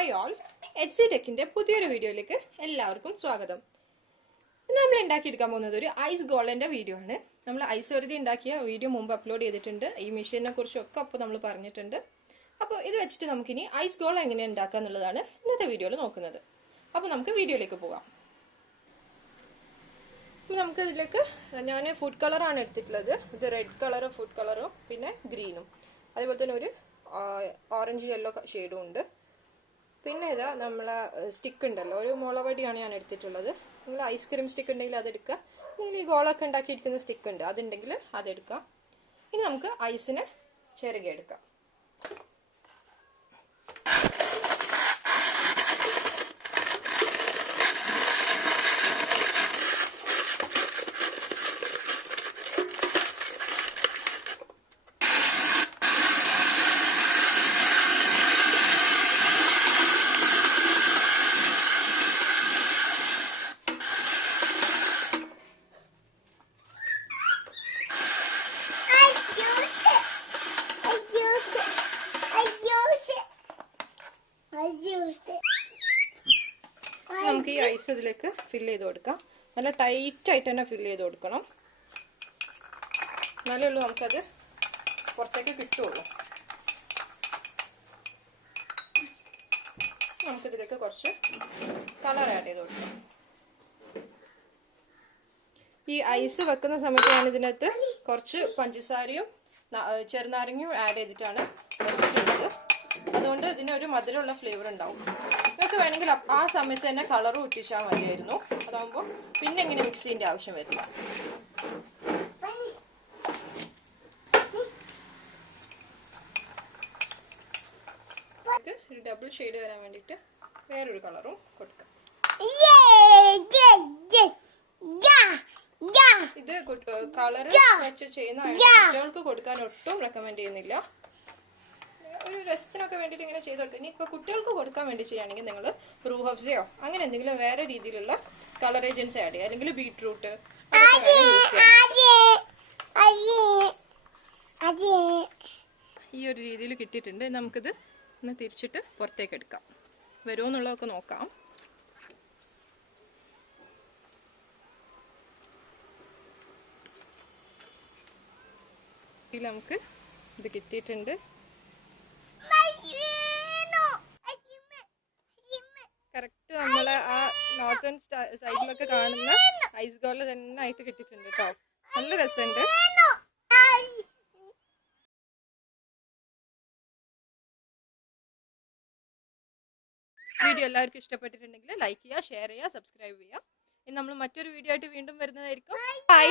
Hi all, H ടെക്കിന്റെ പുതിയൊരു വീഡിയോയിലേക്ക് എല്ലാവർക്കും സ്വാഗതം. നമ്മൾ ഉണ്ടാക്കിയെടുക്കാൻ പോകുന്നത് ഒരു ഐസ് ഗോളന്റെ വീഡിയോ ആണ്. നമ്മൾ ഐസ് വെറുതെ ഉണ്ടാക്കിയ വീഡിയോ മുമ്പ് അപ്ലോഡ് ചെയ്തിട്ടുണ്ട്. ഈ മെഷീനെ കുറിച്ചൊക്കെ അപ്പോൾ നമ്മൾ പറഞ്ഞിട്ടുണ്ട്. അപ്പോൾ ഇത് വെച്ചിട്ട് നമുക്കിനി ഐസ് ഗോള എങ്ങനെ ഉണ്ടാക്കുക എന്നുള്ളതാണ് ഇന്നത്തെ വീഡിയോയിൽ നോക്കുന്നത്. അപ്പോൾ നമുക്ക് വീഡിയോയിലേക്ക് പോകാം. നമുക്ക് ഇതിലേക്ക് ഞാൻ ഫുഡ് കളറാണ് എടുത്തിട്ടുള്ളത്. ഇത് റെഡ് കളറും ഫുഡ് കളറും പിന്നെ ഗ്രീനും, അതേപോലെ തന്നെ ഒരു ഓറഞ്ച് യെല്ലോ ഷെയ്ഡും ഉണ്ട്. പിന്നെ ഇതാ നമ്മളെ സ്റ്റിക്ക് ഉണ്ടല്ലോ, ഒരു മുളവടിയാണ് ഞാൻ എടുത്തിട്ടുള്ളത്. നിങ്ങൾ ഐസ്ക്രീം സ്റ്റിക്ക് ഉണ്ടെങ്കിൽ അതെടുക്കുക. നിങ്ങൾ ഈ ഗോളൊക്കെ ഉണ്ടാക്കിയിരിക്കുന്ന സ്റ്റിക്ക് ഉണ്ട്, അതുണ്ടെങ്കിൽ അതെടുക്കാം. ഇനി നമുക്ക് ഐസിനെ ചിരകിയെടുക്കാം. നമുക്ക് ഈ ഐസ് ഇതിലേക്ക് ഫില്ല് ചെയ്ത് കൊടുക്കാം. നല്ല ടൈറ്റ് ആയിട്ട് തന്നെ ഫില്ല് ചെയ്ത് കൊടുക്കണം, എന്നാലേ ഉള്ളൂ നമുക്കത് പുറത്തേക്ക് കിട്ടുള്ളൂ. നമുക്കിതിലേക്ക് കുറച്ച് കളർ ആഡ് ചെയ്ത് കൊടുക്കാം. ഈ ഐസ് വെക്കുന്ന സമയത്ത് ഞാൻ ഇതിനകത്ത് കുറച്ച് പഞ്ചസാരയും ചെറുനാരങ്ങയും ആഡ് ചെയ്തിട്ടാണ് വെച്ചിട്ടുള്ളത്. അതുകൊണ്ട് ഇതിനൊരു മധുരമുള്ള ഫ്ലേവർ ഉണ്ടാവും. നിങ്ങൾക്ക് വേണമെങ്കിൽ ആ സമയത്ത് തന്നെ കളറും ഇട്ടിച്ചാൽ മതിയായിരുന്നു. അതാകുമ്പോൾ പിന്നെ ഇങ്ങനെ മിക്സ് ചെയ്യേണ്ട ആവശ്യം വരില്ല. ഒരു ഡബിൾ ഷെയ്ഡ് വരാൻ വേണ്ടിയിട്ട് വേറൊരു കളറും കൊടുക്കാം. ഇത് കളർ വെച്ച് ചെയ്യുന്ന കുട്ടികൾക്ക് കൊടുക്കാൻ ഒട്ടും റെക്കമെൻഡ് ചെയ്യുന്നില്ല. ഒരു രസത്തിനൊക്കെ വേണ്ടിയിട്ട് ഇങ്ങനെ ചെയ്ത് കൊടുക്കുക. ഇനി ഇപ്പോൾ കുട്ടികൾക്ക് കൊടുക്കാൻ വേണ്ടി ചെയ്യുകയാണെങ്കിൽ നിങ്ങൾ ബ്രൂഹബ്സയോ അങ്ങനെ എന്തെങ്കിലും വേറെ രീതിയിലുള്ള കളർ ഏജൻസി ആഡ് ചെയ്യുക, അല്ലെങ്കിൽ ബീട്രൂട്ട്. ഈ ഒരു രീതിയിൽ കിട്ടിയിട്ടുണ്ട്. നമുക്കിത് ഒന്ന് തിരിച്ചിട്ട് പുറത്തേക്ക് എടുക്കാം. വരുമോ എന്നുള്ളതൊക്കെ നോക്കാം. ഇതിൽ നമുക്ക് ഇത് കിട്ടിയിട്ടുണ്ട്. കറക്റ്റ് നമ്മളെ ആ നോർത്തേൺ സൈഡിലൊക്കെ കാണുന്ന ഐസ് ഗോള തന്നെ ആയിട്ട് കിട്ടിയിട്ടുണ്ട് കേട്ടോ. നല്ല രസമുണ്ട്. വീഡിയോ എല്ലാവർക്കും ഇഷ്ടപ്പെട്ടിട്ടുണ്ടെങ്കിൽ ലൈക്ക് ചെയ്യുക, ഷെയർ ചെയ്യുക, സബ്സ്ക്രൈബ് ചെയ്യുക. ഇനി നമ്മൾ മറ്റൊരു വീഡിയോ ആയിട്ട് വീണ്ടും വരുന്നതായിരിക്കും. ബൈ.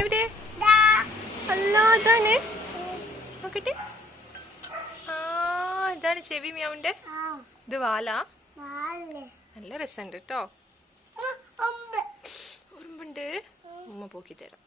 എവിടെ അല്ലോ അതാണ് നോക്കട്ടെ. ഇതാണ് ചെവി മ്യാവിന്റെ. ഇത് വാലാ. നല്ല രസമുണ്ട് കേട്ടോ. ഉറുമ്പുണ്ട്. ഉമ്മ പോക്കി തരാം.